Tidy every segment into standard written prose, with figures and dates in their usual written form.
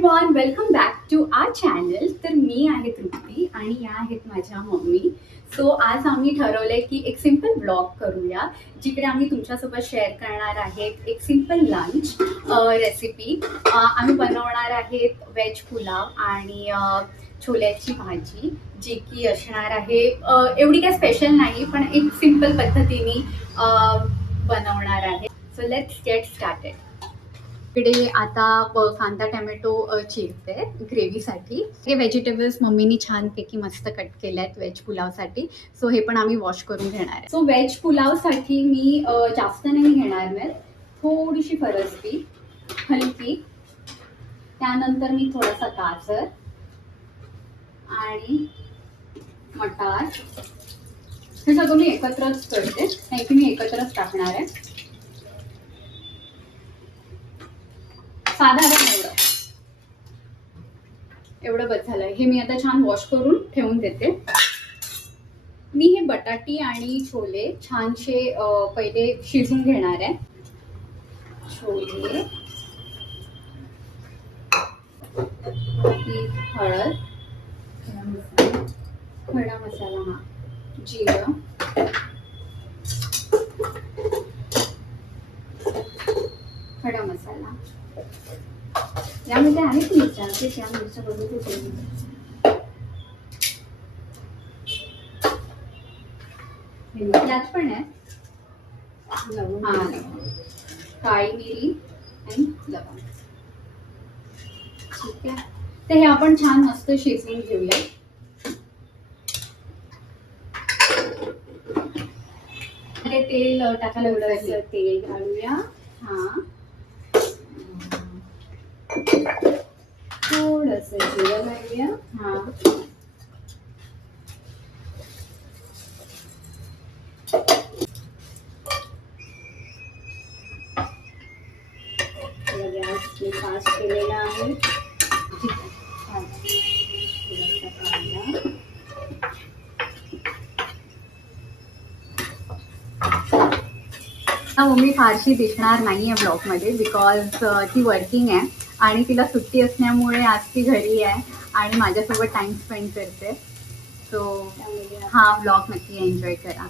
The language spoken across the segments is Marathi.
Everyone, welcome back to our channel. तर मी आहे तृप्ती आणि या आहेत माझ्या मम्मी. सो आज आम्ही ठरवलंय की एक सिंपल ब्लॉग करूया, जिकडे आम्ही तुमच्यासोबत शेअर करणार आहेत एक सिंपल लंच रेसिपी. आम्ही बनवणार आहेत व्हेज पुलाव आणि छोल्याची भाजी, जी की असणार आहे एवढी काय स्पेशल नाही, पण एक सिंपल पद्धतीने बनवणार आहे. So let's get started. इकडे आता कांदा टोमॅटो चिरते ग्रेव्हीसाठी. हे व्हेजिटेबल्स मम्मीनी छानपैकी मस्त कट केले आहेत व्हेज पुलावसाठी. सो हे पण आम्ही वॉश करून घेणार आहे. सो व्हेज पुलावसाठी मी जास्त नाही घेणार मिळेल, थोडीशी फरसबी हलकी, त्यानंतर मी थोडासा गाजर आणि मटार, हे सगळं मी एकत्रच करते, नाही की मी एकत्रच टाकणार आहे. साधारण एवढं बस झालंय. हे मी आता छान वॉश करून ठेवून देते. मी हे बटाटी आणि छोले छानसे पहिले शिजून घेणार आहे. छोले, हळद, खडा मसाला, हा जिरं, खडा मसाला, यामध्ये आहेत मिरच्या, त्या मिरच्या बघू. यात पण आहे काळी मिरी आणि लवंग. ठीक आहे, तर हे आपण छान मस्त शिजवून घेऊया. तेल टाकायला तेल घालूया. हा, थोडस जिरं घालूया. हा, गॅस फास्ट केलेला आहे. मम्मी फारशी दिसणार नाही आहे ब्लॉगमध्ये, बिकॉज ती वर्किंग आहे आणि तिला सुट्टी असल्यामुळे आज ती घरी आहे आणि माझ्यासोबत टाइम स्पेंड करते. सो हा ब्लॉग नक्की एन्जॉय करा.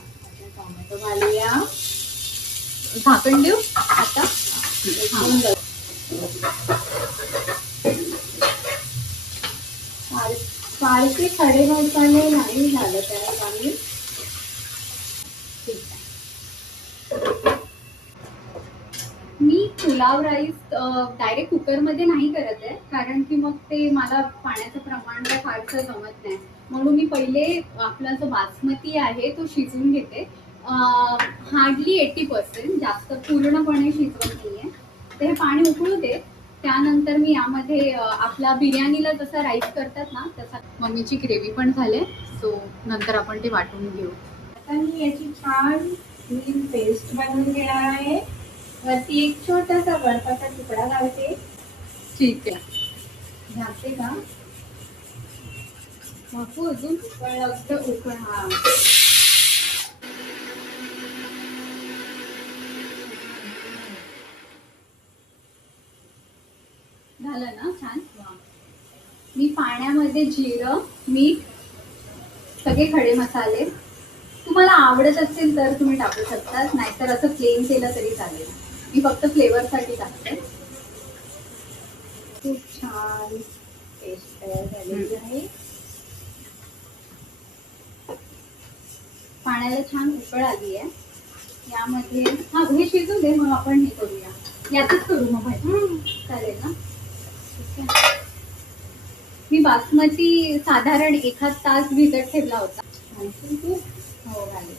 टोमॅटो घालूया, झाकण देऊ आता. फारसे खडे मसाले नाही झालं त्याला आम्ही. ठीक आहे, मी पुलाव राईस डायरेक्ट कुकरमध्ये नाही करत आहे, कारण की मग ते मला पाण्याचं प्रमाण काय फारसं जमत नाही. म्हणून मी पहिले आपला जो बासमती आहे तो शिजवून घेते, हार्डली 80%, जास्त पूर्णपणे शिजवत नाही आहे. तर हे पाणी उकळू दे, त्यानंतर मी यामध्ये आपला बिर्याणीला जसा राईस करतात ना तसा. मम्मीची ग्रेव्ही पण झाले, सो नंतर आपण ते वाटून घेऊ. आता मी याची छान पेस्ट बनवून घेणार आहे. वरती एक छोटासा बर्फाचा तुकडा घालते. ठीक आहे, झाकते का बापू? अजून उकळ. हा, झालं ना छान. मी पाण्यामध्ये जिरं, मीठ, सगळे खडे मसाले, तुम्हाला आवडत असेल तर तुम्ही टाकू शकता, नाहीतर असं प्लेन केलं तरी चालेल. मी फक्त फ्लेवरसाठी टाकते. खूप छान पेस्ट तयार झालेली आहे. पाण्याला छान उकळ आली आहे. यामध्ये हा हे शिजू दे, मग आपण हे करूया, यातच करू मग भाजी. चालेल ना? ठीक आहे. मी बासमती साधारण 1 तास भिजत ठेवला होता. हो, घालेल.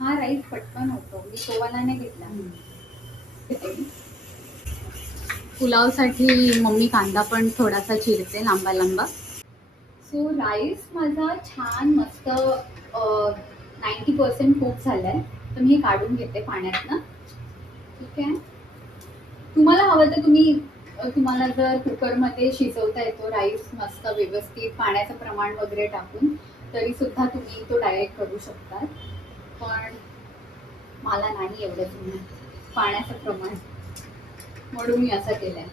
हा राईस पटकन होतो, मी तोवाला नाही घेतला. पुलावसाठी मम्मी कांदा पण थोडासा चिरते लांबा लांबा. सो राईस माझा छान मस्त 90% कुक झालाय, तर मी हे काढून घेते पाण्यातनं. ठीक आहे, तुम्हाला हवं तर तुम्हाला जर कुकरमध्ये शिजवता येतो राईस मस्त व्यवस्थित पाण्याचं प्रमाण वगैरे टाकून, तरी सुद्धा तुम्ही तो डायरेक्ट करू शकता. पण मला नाही एवढं जमत पाण्याचं प्रमाण, म्हणून मी असं केलंय.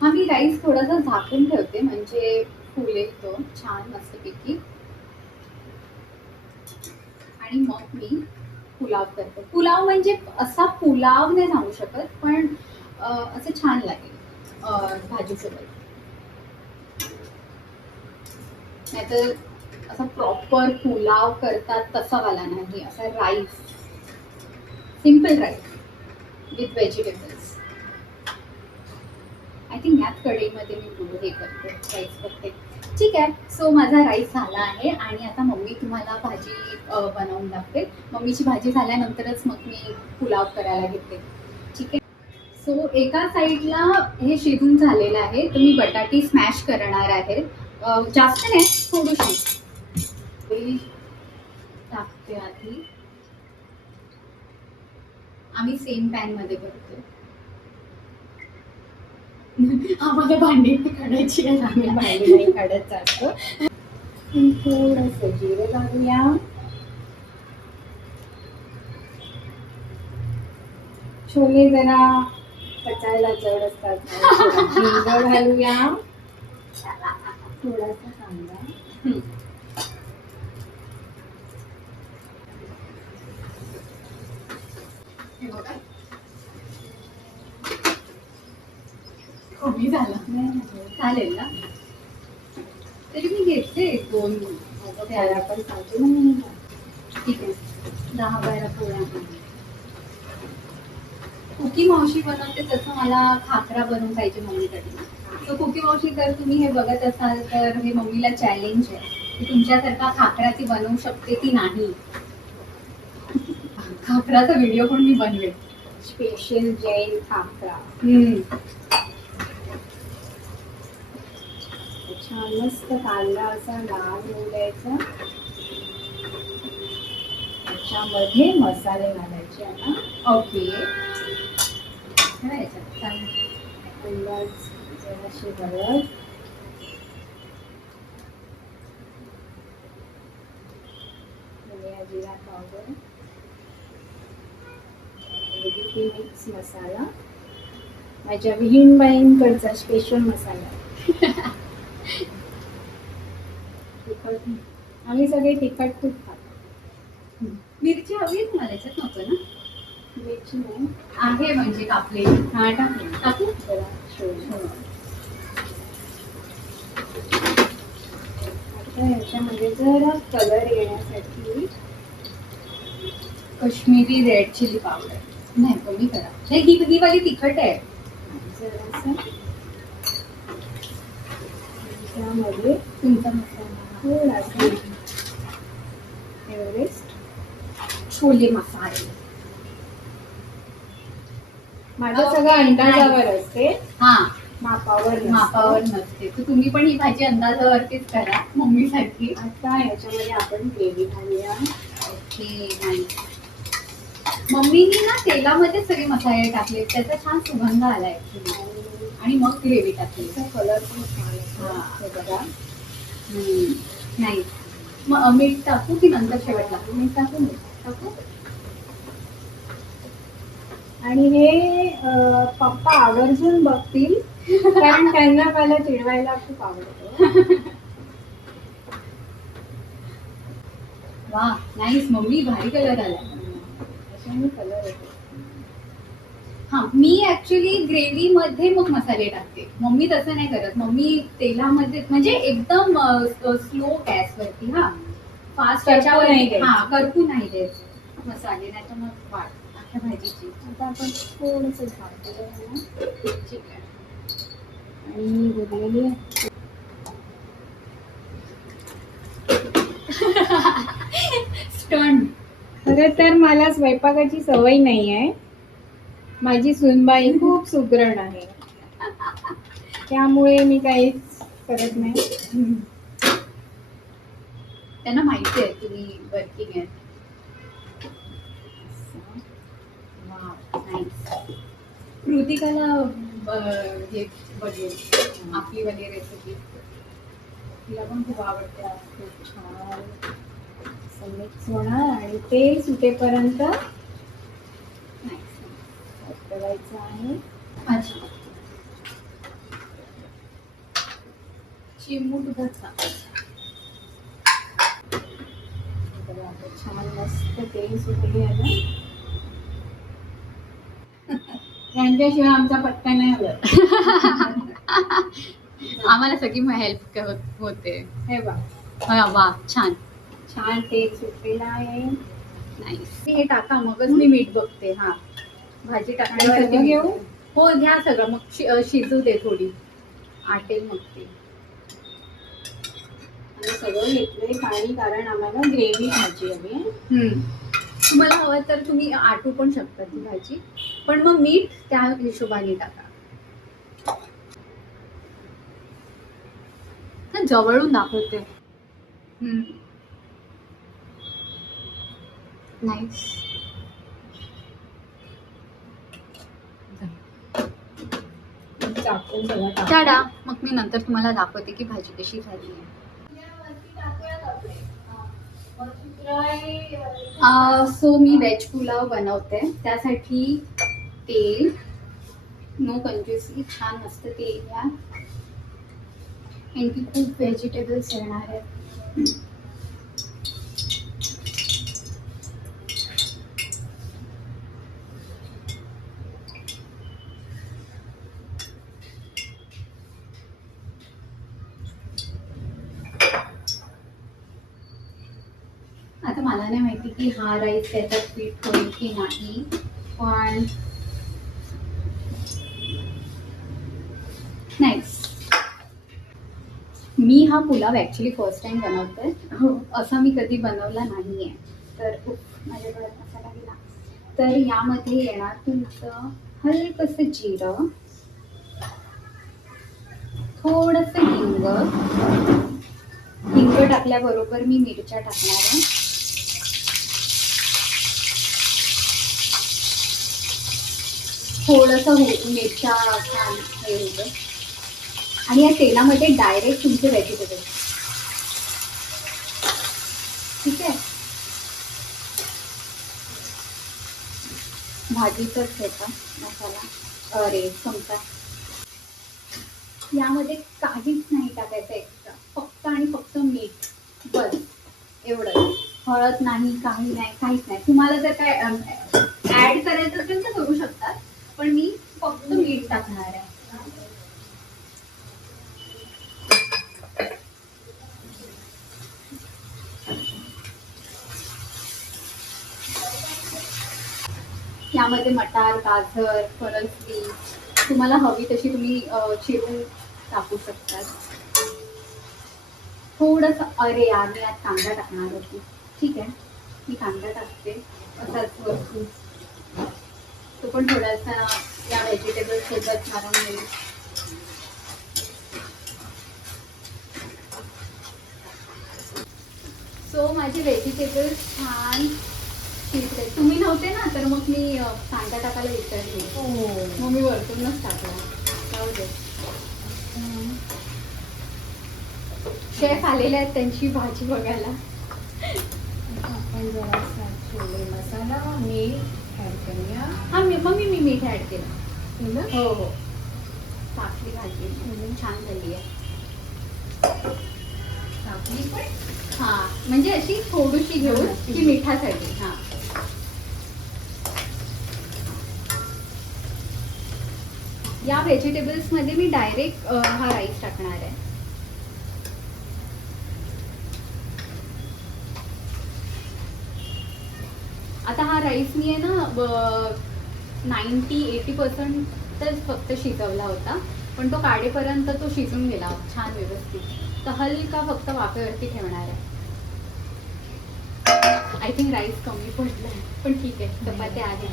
हा मी राईस थोडासा झाकून ठेवते म्हणजे फुलेल तो छान मस्तपैकी. आणि मग मी पुलाव करते. पुलाव म्हणजे असा पुलाव नाही सांगू शकत, पण असं छान लागेल भाजीसोबत. नाहीतर असा प्रॉपर पुलाव करतात तसा वाला नाही, असा rice, simple rice with vegetables. I think याच कढईमध्ये मी हे करते, राईस करते. ठीक आहे. सो माझा राईस झाला आहे आणि आता मम्मी तुम्हाला भाजी बनवून दाखवेल. मम्मीची भाजी झाल्यानंतरच मग मी पुलाव करायला घेते. ठीक आहे. सो एका साईडला हे शिजून झालेलं आहे, तर मी बटाटी स्मॅश करणार आहे. जास्त नाही, थोडीशी टाकते आधी. आम्ही सेम पॅन मध्ये करतो. आम्हाला भांडी काढायची आहे, आम्ही भांडी नाही काढत चालतो. थोडंसं जिरे घालूया. छोले जरा पचायला जड असतात, हिंग घालूया. थोडासा कांदा. हे बघा कमी झालं, चालेल ना? तरी मी घेते 2 त्याला पण सांगतो ना. ठीक आहे. 10-12 पोळ्या. कुकी मावशी बनवते तसं मला खाकरा बनवून पाहिजे मम्मीकडे. तर कुकी मावशी, जर तुम्ही हे बघत असाल तर हे मम्मीला चॅलेंज आहे की तुमच्यासारखा खाकरा ती बनवू शकते की नाही. खाकराचा व्हिडिओ पण मी बनवेल. स्पेशल जैन खाकरा. छान मस्त कांदा असा लाल होऊ द्यायचा. त्याच्यामध्ये मसाले घालायचे आता. ओके. अंदाज जराशी हळद. धनिया जिरा पावडर. मिक्स मसाला, माझ्या विहीणबाईंकडचा स्पेशल मसाला. तिखट, आम्ही सगळे तिखट खूप खातो. मिरची हवी तुम्हाला याच्यात? नको ना? मिरची नाही आहे म्हणजे कापले. हा टाकू टाकू जरा शोध. आता ह्याच्यामध्ये जरा कलर येण्यासाठी कश्मीरी रेड चिली पावडर. नाही, कमी करा. नाही, ही वाली तिखट आहे. जरासं त्यामध्ये तुमचा मसाला थोडासा एव्हरेस्ट छोले मसाले. माझं सगळं अंदाजावर असते, हा, मापावर नसतं. मापावर नसते. तर तुम्ही पण ही भाजी अंदाजावरतीच करा मम्मीसारखी. आता ह्याच्यामध्ये आपण ग्रेव्ही घालूया. ओके, नाही. मम्मीनी ना तेलामध्ये सगळे मसाले टाकले, त्याचा छान सुगंध आला ऍक्च्युली. आणि मग ग्रेव्ही टाकली. कलर पण छान येतो. हा. हे बघा. नाही, मग मीठ टाकू की नंतर शेवटला? मीठ टाकून दे. टाकू. आणि हे पप्पा आवर्जून बघतील, कारण त्यांना मला चिडवायला खूप आवडतं. वा, नाईस. मम्मी भारी कलर आला. अशाने कलर येतो. हा, मी ऍक्च्युली ग्रेव्ही मध्ये मग मसाले टाकते. मम्मी तसं नाही करत. मम्मी तेलामध्ये म्हणजे एकदम स्लो गॅसवरती. हा, फास्ट करपू नाही द्यायचं. हा, करपू नाही द्यायचं मसाले, नाही तर मग वाट अख्ख्या भाजीची. आता आपण थोडंसं झाकूया याला. ठीक आहे. आणि उरलेली स्टंट. खरं तर मला स्वयंपाकाची सवय नाही आहे. माझी सूनबाई खूप सुगरण आहे, त्यामुळे मी काहीच करत नाही. त्यांना माहिती आहे तुम्ही वर्किंग आहे. कृतिकाला हे बघेल आपली वाली रेसिपी, तिला पण खूप आवडते. खूप छान असं मिक्स होणार आणि तेल सुटेपर्यंत परतवायचं आहे. अच्छा, चिमूटभर टाकायचं. बघा, आता छान मस्त तेल सुटले आहे ना. यांच्याशिवाय आमचा पट्टा नाही हवं. आम्हाला सगळी मग हेल्प होते. हे बघ, वा, छान. छान तेल सुटलेलं आहे. नाईस. हे टाका, मगच मी मीठ बघते. हा, भाजी आणि सगळं टाकल्यावरती घेऊ? मीठ. हो, घ्या सगळं, मग शिजू दे थोडी, आटेल मग ते. आणि सगळं घेतलंय पाणी, कारण आम्हाला ग्रेव्ही भाजी हवी आहे. तुम्हाला हवं तर तुम्ही आटू पण शकता ती भाजी, पण मग मीठ त्या हिशोबाने टाका. हा, जवळून दाखवते. नाईस. चाकून सगळं टाकू. टाडा. मग मी नंतर तुम्हाला दाखवते की भाजी कशी झाली आहे. सो मी व्हेज पुलाव बनवते, त्यासाठी तेल, नो कंजूसी, छान मस्त तेल घ्या. आणखी खूप व्हेजिटेबल्स येणार आहेत. आता मला नाही माहिती की हा राईस त्याच्यात फिट होईल की नाही, पण नाईस. मी हा पुलाव ॲक्च्युली फर्स्ट टाइम बनवते. असा मी कधी बनवला नाही आहे. तर माझ्याकडे मसाला गेला. तर यामध्ये येणार तुमचं हलकंसं जिरं, थोडंसं हिंग टाकल्याबरोबर मी मिरच्या टाकणार आहे. थोडंसं मिरच्या छान हे होतं. आणि या तेलामध्ये डायरेक्ट तुमचे व्हेजिटेबल्स. ठीक आहे, भाजीचाच ह्याचा मसाला, अरे चमचा. यामध्ये काहीच नाही टाकायचं एक्स्ट्रा, फक्त आणि फक्त मीठ, बस एवढं. हळद नाही, काही नाही, काहीच नाही. तुम्हाला जर काय ऍड करायचं असेल तर करू शकतात, पण मी फक्त मीठ टाकणार आहे. यामध्ये मटार, गाजर, फरसबी तुम्हाला हवी तशी तुम्ही चिरून टाकू शकतात. थोडंसं, अरे यार मी आज कांदा टाकणार होती. ठीक आहे, मी कांदा टाकते असाच वरतून. तो पण थोडासा या व्हेजिटेबल सोबत नरम होईल. सो माझे व्हेजिटेबल्स छान शिजले. तुम्ही नव्हते ना, तर मग मी कांदा टाकायला विचारले. मग मी वरतूनच टाकला. जाऊ दे. शेफ आलेले आहेत त्यांची भाजी बघायला. आपण जरासा छोले मसाला, मीठ ऍड करूया. हा, मग मी मीठ ऍड केलं. हो हो, टाकली भाजी, छान झाली आहे. टाकली पण, हा, म्हणजे अशी थोडीशी घेऊन की मिठासाठी. हा, या व्हेजिटेबल्स मध्ये मी डायरेक्ट हा राईस टाकणार आहे. आता हा राईस मी आहे ना 90-80% फक्त शिजवला होता, पण तो काढेपर्यंत तो शिजून गेला छान व्यवस्थित. तर हलका फक्त वाफेवरती ठेवणार आहे. आय थिंक राईस कमी पडला, पण ठीक आहे, चपात्या आहे.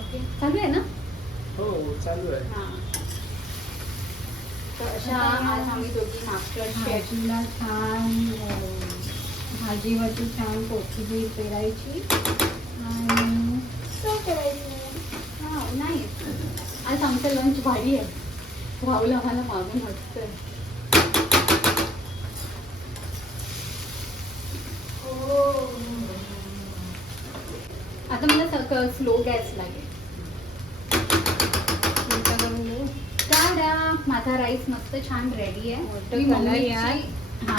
ओके, चालू आहे ना? हो चालू आहे. हां, तर अशा आज आम्ही दोघी मास्टर शेफ. भाजीला छान भाजीवरती छान कोथिंबीर पेरायची आणि सर्व करायची. हा, नाही आज आमचं लंच भारी आहे. राहुल आम्हाला मागून हसतोय. आता मला स्लो गॅस लागेल. मोठं करून घेऊ. टाडा, माझा राईस मस्त छान रेडी आहे. मोठं मी color मम्मीची- यार. हा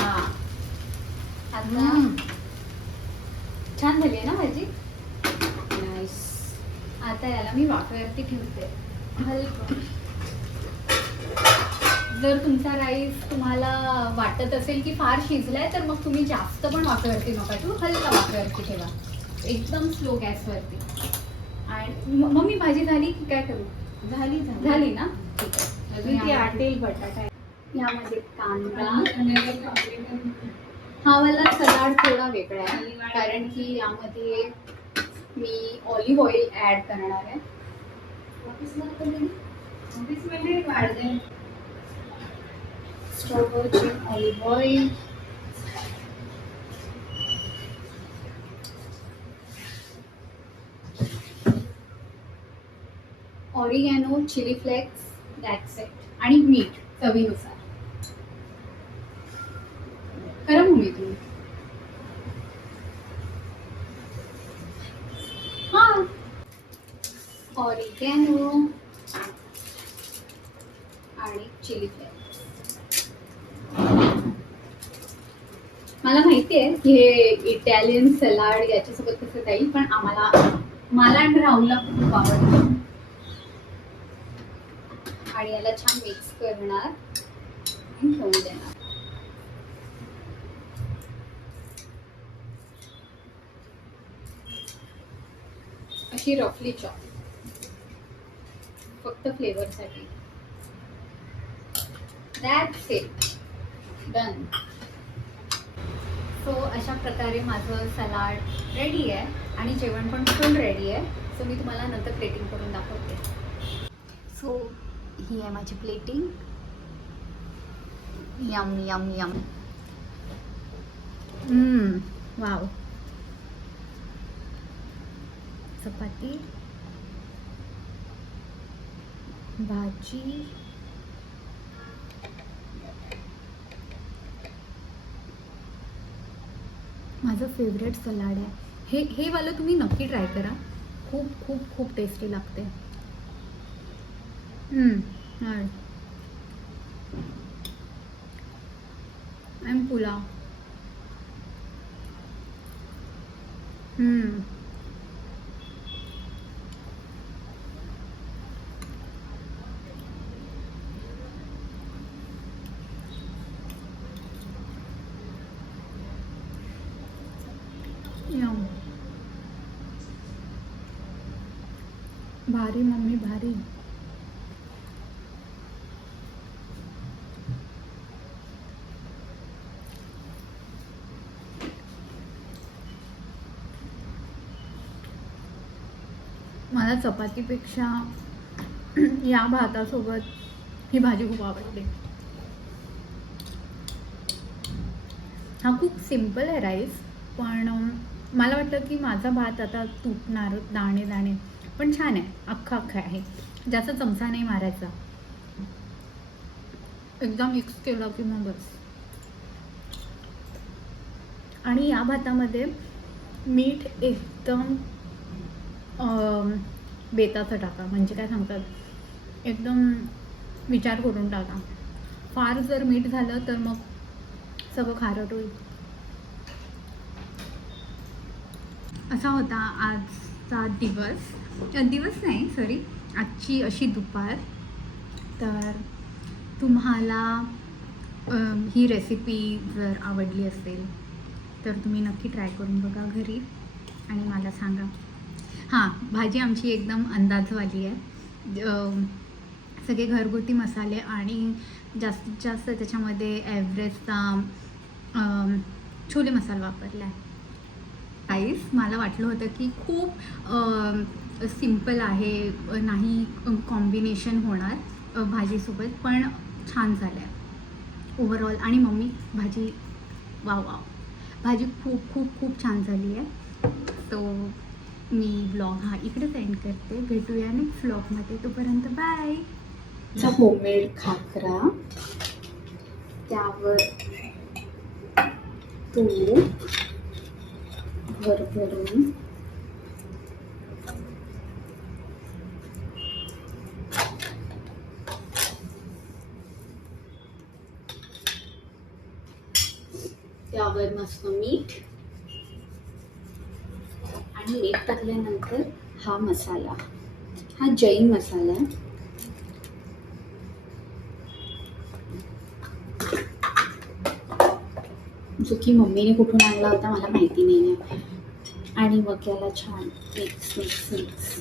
आता हम्म. छान झाली आहे ना भाजी. नाईस. आता याला मी वाफेवरती ठेवते हलकं. जर तुमचा राईस तुम्हाला वाटत असेल की फार शिजलाय तर मग तुम्ही जास्त पण वाफेवरती नका ठेवू, हलका वाफेवरती ठेवा, एकदम स्लो गॅसवरती. आणि मम्मी भाजी झाली की काय करू? झाली झाली ना, ठीक आहे. अजून ती आटेल बटाटा. यामध्ये कांदा, हा वाला सलाड थोडा वेगळा आहे कारण की यामध्ये मी ऑलिव्ह ऑइल ऍड करणार आहे. ऑफिसमध्ये वाढते. Strawberry olive oil, oregano, chilli flakes, that's it. आणि मीठ चवीनुसार. करा मम्मी तुम्ही. हा, ऑरिगॅनो आणि चिली फ्लेक्स. मला माहिती आहे की हे इटालियन सलाड याच्यासोबत कसं जाईल, पण मला आणि राहुलला खूप आवडतं. आणि याला छान मिक्स करणार आणि ठेवून देणार. अशी रफली चॉप, फक्त फ्लेवरसाठी. That's it, done. सो अशा प्रकारे माझं सलाड रेडी आहे आणि जेवण पण फुल रेडी आहे. सो मी तुम्हाला नंतर प्लेटिंग करून दाखवते. सो ही आहे माझी plating. Yum yum yum. Wow. चपाती, भाजी, माझं फेवरेट सलाड आहे हे वालं. तुम्ही नक्की ट्राय करा, खूप खूप खूप टेस्टी लागते. आणि पुलाव. यम. भारी मम्मी, भारी. मला चपातीपेक्षा या भातासोबत ही भाजी खूप आवडते. हा खूप सिम्पल आहे राईस, पण मला वाटतं की माझा भात आता तुटणार दाणे दाणे, पण छान आहे, अख्खा अख्खा आहे, जास्त चमचा नाही मारायचा, एकदम मिक्स केलं की मग बस. आणि या भातामध्ये मीठ एकदम बेताचं टाका, म्हणजे काय सांगतात, एकदम विचार करून टाका. फार जर मीठ झालं तर मग सगळं खारट होईल. असा होता आजचा दिवस नाही सॉरी, आजची अशी दुपार. तर तुम्हाला ही रेसिपी जर आवडली असेल तर तुम्ही नक्की ट्राय करून बघा घरी आणि मला सांगा. हां, भाजी आमची एकदम अंदाजवाली आहे. सगळे घरगुती मसाले आणि जास्तीत जास्त त्याच्यामध्ये एव्हरेस्टचा छोले मसाला वापरला आहे. राईस मला वाटलं होतं की खूप सिम्पल आहे, नाही कॉम्बिनेशन होणार भाजीसोबत, पण छान झालं आहे ओव्हरऑल. आणि मम्मी भाजी वाव, भाजी खूप खूप खूप छान झाली आहे. सो मी ब्लॉग हा इकडेच एंड करते. भेटूया नेक्स्ट ब्लॉगमध्ये, तोपर्यंत बाय. होममेड खाकरा, त्यावर तूप भरभरून, त्यावर मस्त मीठ आणि मीठ टाकल्यानंतर हा मसाला, हा जैन मसाला आहे. जो की मम्मीने कुठून आणला होता मला माहिती नाही आहे. आणि मग याला छान मिक्स मिक्स मिक्स